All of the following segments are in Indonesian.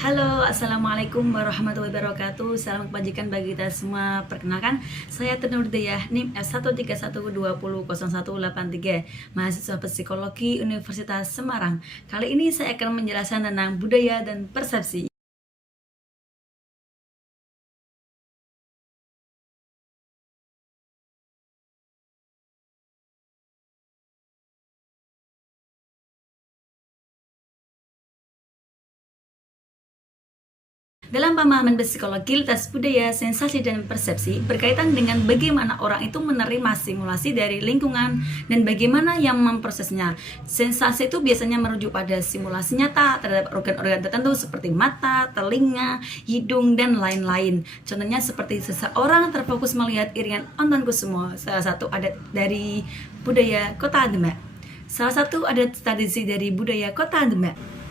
Halo, Assalamualaikum warahmatullahi wabarakatuh. Salam kebajikan bagi kita semua. Perkenalkan, saya Tenur Dayah, NIM S131200183, mahasiswa psikologi Universitas Semarang. Kali ini saya akan menjelaskan tentang budaya dan persepsi. Dalam pemahaman psikologi, lintas budaya, sensasi, dan persepsi berkaitan dengan bagaimana orang itu menerima simulasi dari lingkungan dan bagaimana yang memprosesnya. Sensasi itu biasanya merujuk pada simulasi nyata terhadap organ-organ tertentu seperti mata, telinga, hidung, dan lain-lain. Contohnya seperti seseorang terfokus melihat iringan Onton Kusumo, salah satu adat dari budaya Kota Demak. Salah satu adat tradisi dari budaya Kota Demak.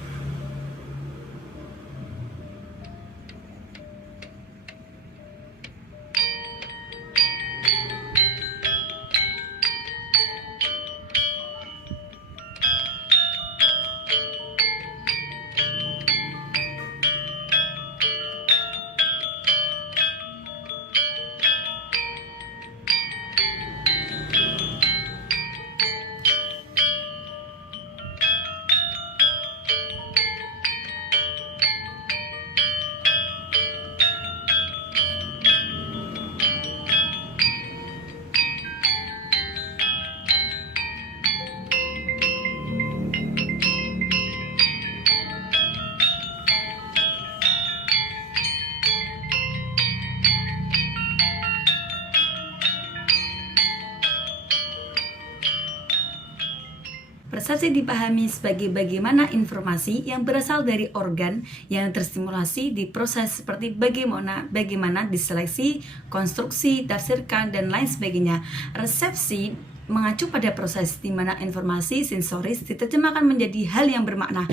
Persepsi dipahami sebagai bagaimana informasi yang berasal dari organ yang terstimulasi diproses seperti bagaimana diseleksi, konstruksi, tafsirkan, dan lain sebagainya. Resepsi mengacu pada proses di mana informasi sensoris diterjemahkan menjadi hal yang bermakna.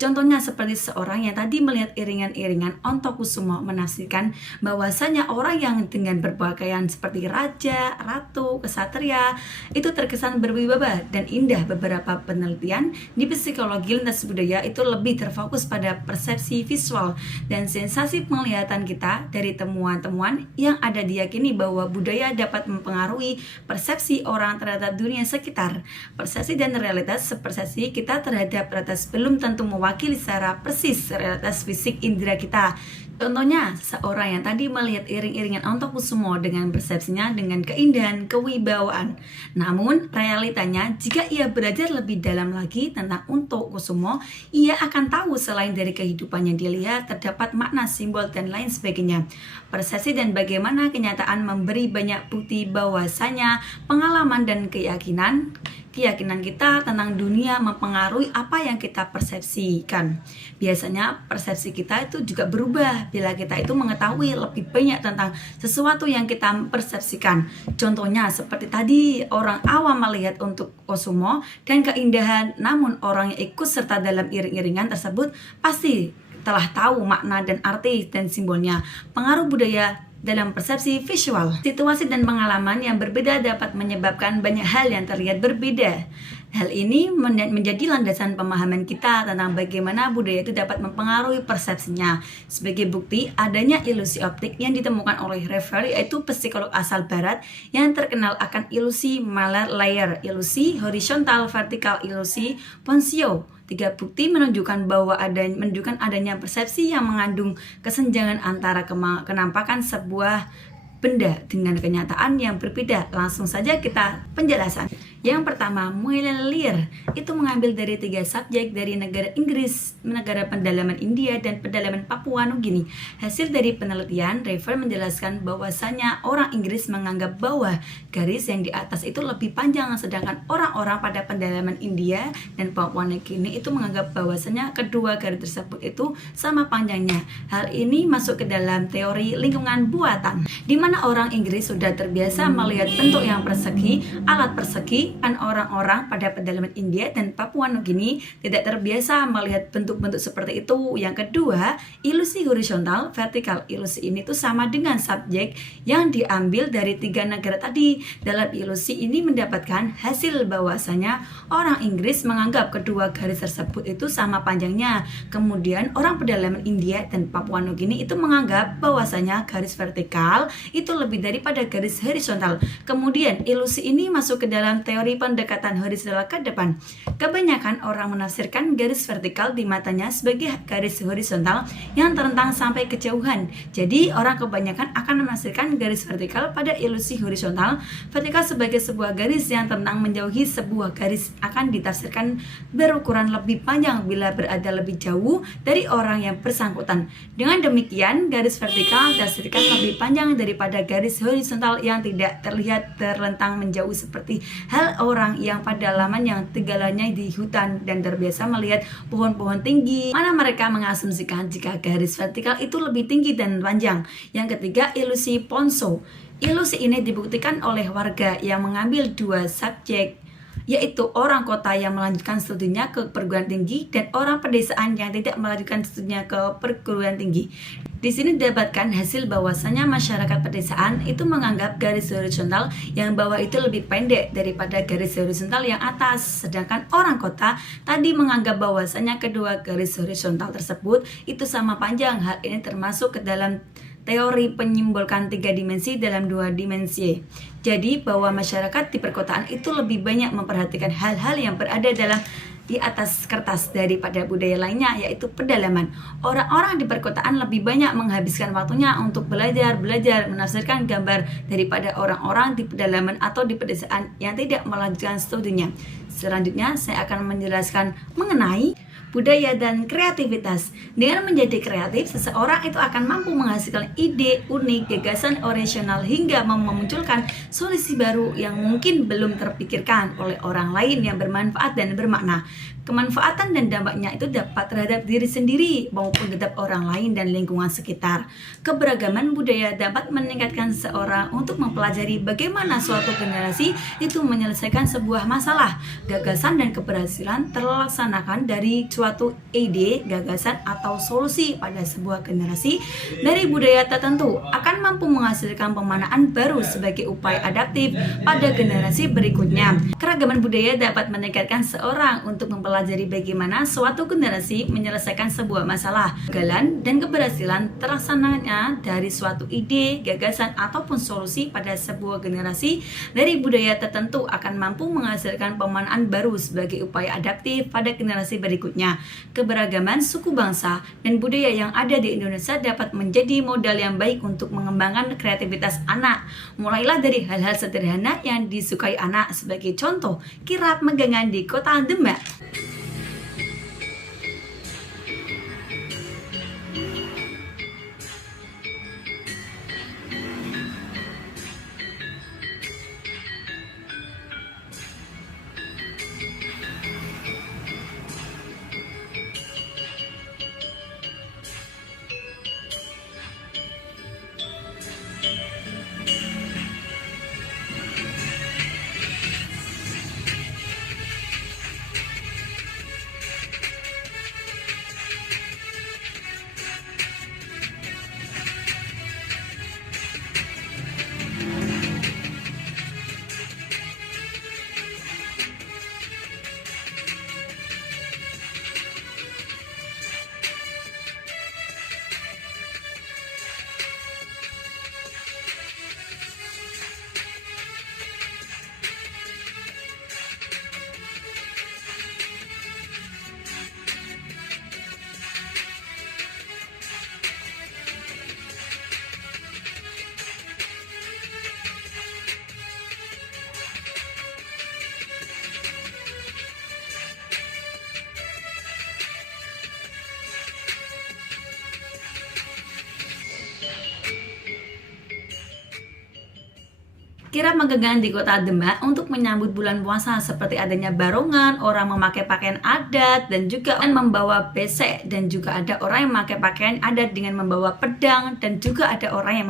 Contohnya seperti seorang yang tadi melihat iringan-iringan Onto Kusumo menafsirkan bahwasanya orang yang dengan berpakaian seperti raja, ratu, kesatria itu terkesan berwibawa dan indah. Beberapa penelitian di psikologi lintas budaya itu lebih terfokus pada persepsi visual dan sensasi penglihatan kita. Dari temuan-temuan yang ada diyakini bahwa budaya dapat mempengaruhi persepsi orang terhadap dunia sekitar. Persepsi dan realitas persepsi kita terhadap realitas belum tentu mewakili secara persis realitas fisik indera kita. Contohnya, seorang yang tadi melihat iring-iringan Onto Kusumo dengan persepsinya dengan keindahan, kewibawaan. Namun, realitanya jika ia belajar lebih dalam lagi tentang Onto Kusumo, ia akan tahu selain dari kehidupan yang dilihat, terdapat makna, simbol, dan lain sebagainya. Persepsi dan bagaimana kenyataan memberi banyak bukti bahwasanya pengalaman dan keyakinan kita tentang dunia mempengaruhi apa yang kita persepsikan. Biasanya persepsi kita itu juga berubah bila kita itu mengetahui lebih banyak tentang sesuatu yang kita persepsikan. Contohnya seperti tadi orang awam melihat untuk Kusumo dan keindahan, namun orang yang ikut serta dalam iring-iringan tersebut pasti telah tahu makna dan arti dan simbolnya. Pengaruh budaya dalam persepsi visual, situasi dan pengalaman yang berbeda dapat menyebabkan banyak hal yang terlihat berbeda. Hal ini menjadi landasan pemahaman kita tentang bagaimana budaya itu dapat mempengaruhi persepsinya. Sebagai bukti adanya ilusi optik yang ditemukan oleh Refer, yaitu psikolog asal barat yang terkenal akan ilusi Maler layer, ilusi horizontal, vertikal, ilusi Ponsio. 3 bukti menunjukkan adanya persepsi yang mengandung kesenjangan antara kenampakan sebuah benda dengan kenyataan yang berbeda. Langsung saja kita penjelasan. Yang pertama, Mueller itu mengambil dari 3 subjek dari negara Inggris, negara pedalaman India, dan pedalaman Papua Nugini. Hasil dari penelitian, Refer menjelaskan bahwasanya orang Inggris menganggap bahwa garis yang di atas itu lebih panjang, sedangkan orang-orang pada pedalaman India dan Papua Nugini itu menganggap bahwasanya kedua garis tersebut itu sama panjangnya. Hal ini masuk ke dalam teori lingkungan buatan, di mana orang Inggris sudah terbiasa melihat bentuk yang persegi, alat persegi, Tapi kan orang-orang pada pedalaman India dan Papua Nugini tidak terbiasa melihat bentuk-bentuk seperti itu. Yang kedua, ilusi horizontal, vertikal. Ilusi ini tuh sama dengan subjek yang diambil dari 3 negara tadi. Dalam ilusi ini mendapatkan hasil bahwasanya orang Inggris menganggap kedua garis tersebut itu sama panjangnya. Kemudian orang pedalaman India dan Papua Nugini itu menganggap bahwasanya garis vertikal itu lebih daripada garis horizontal. Kemudian ilusi ini masuk ke dalam teori pendekatan horizontal ke depan. Kebanyakan orang menafsirkan garis vertikal di matanya sebagai garis horizontal yang terentang sampai kejauhan. Jadi orang kebanyakan akan menafsirkan garis vertikal pada ilusi horizontal. Vertikal sebagai sebuah garis yang terentang menjauhi sebuah garis akan ditafsirkan berukuran lebih panjang bila berada lebih jauh dari orang yang bersangkutan. Dengan demikian, garis vertikal ditafsirkan lebih panjang daripada garis horizontal yang tidak terlihat terlentang menjauh seperti hal orang yang pada laman yang tinggalannya di hutan dan terbiasa melihat pohon-pohon tinggi, mana mereka mengasumsikan jika garis vertikal itu lebih tinggi dan panjang. Yang ketiga, ilusi Ponzo. Ilusi ini dibuktikan oleh warga yang mengambil 2 subjek, yaitu orang kota yang melanjutkan studinya ke perguruan tinggi dan orang pedesaan yang tidak melanjutkan studinya ke perguruan tinggi. Di sini didapatkan hasil bahwasanya masyarakat pedesaan itu menganggap garis horizontal yang bawah itu lebih pendek daripada garis horizontal yang atas, sedangkan orang kota tadi menganggap bahwasanya kedua garis horizontal tersebut itu sama panjang. Hal ini termasuk ke dalam teori penyimbolkan 3 dimensi dalam 2 dimensi. Jadi bahwa masyarakat di perkotaan itu lebih banyak memperhatikan hal-hal yang berada di atas kertas daripada budaya lainnya, yaitu pedalaman. Orang-orang di perkotaan lebih banyak menghabiskan waktunya untuk belajar menafsirkan gambar daripada orang-orang di pedalaman atau di pedesaan yang tidak melanjutkan studinya. Selanjutnya saya akan menjelaskan mengenai budaya dan kreativitas. Dengan menjadi kreatif, seseorang itu akan mampu menghasilkan ide unik, gagasan orisinal hingga memunculkan solusi baru yang mungkin belum terpikirkan oleh orang lain yang bermanfaat dan bermakna. Kemanfaatan dan dampaknya itu dapat terhadap diri sendiri maupun terhadap orang lain dan lingkungan sekitar. Keberagaman budaya dapat meningkatkan seseorang untuk mempelajari bagaimana suatu generasi itu menyelesaikan sebuah masalah. Gagasan dan keberhasilan terlaksanakan dari suatu ide, gagasan atau solusi pada sebuah generasi dari budaya tertentu akan mampu menghasilkan pemanaan baru sebagai upaya adaptif pada generasi berikutnya. Keragaman budaya dapat meningkatkan seorang untuk mempelajari bagaimana suatu generasi menyelesaikan sebuah masalah. Kegagalan dan keberhasilan terlaksananya dari suatu ide, gagasan ataupun solusi pada sebuah generasi dari budaya tertentu akan mampu menghasilkan pemanaan baru sebagai upaya adaptif pada generasi berikutnya. Keberagaman suku bangsa dan budaya yang ada di Indonesia dapat menjadi modal yang baik untuk mengembangkan kreativitas anak. Mulailah dari hal-hal sederhana yang disukai anak, sebagai contoh kirap megangan di kota Demak. kirap megangkan di kota Demak untuk menyambut bulan puasa, seperti adanya barongan, orang memakai pakaian adat dan juga membawa besek, dan juga ada orang yang memakai pakaian adat dengan membawa pedang, dan juga ada orang yang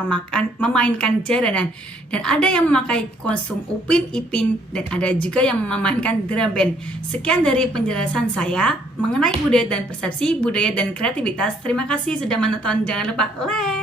memainkan jaranan, dan ada yang memakai kostum Upin Ipin, dan ada juga yang memainkan drum band. Sekian dari penjelasan saya mengenai budaya dan persepsi, budaya dan kreativitas. Terima kasih sudah menonton. Jangan lupa like.